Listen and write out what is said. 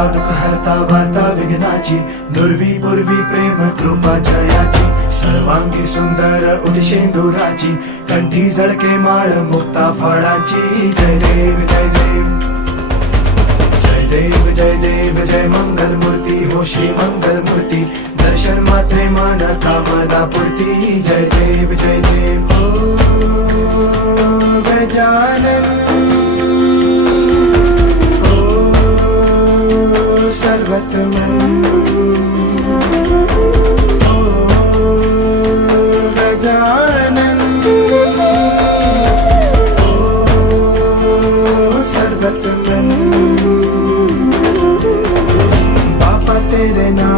हरता दुःख हरता वार्ता विघ्नाची, दुर्वी पूर्वी प्रेम कृपा जयाची, सर्वांगी सुंदर उदिशेंदुराची, कंठी झळके माळ मुक्ता फळाची. जय देव जय देव जय देव जय देव जय मंगल मूर्ती हो श्री मंगल मूर्ती, दर्शन मात्रे मन कामना पूर्ती. जय देव जय देव ओ गजानन ओ सर्वतमन ओ गजानन ओ सर्वतमन. तेरे नाम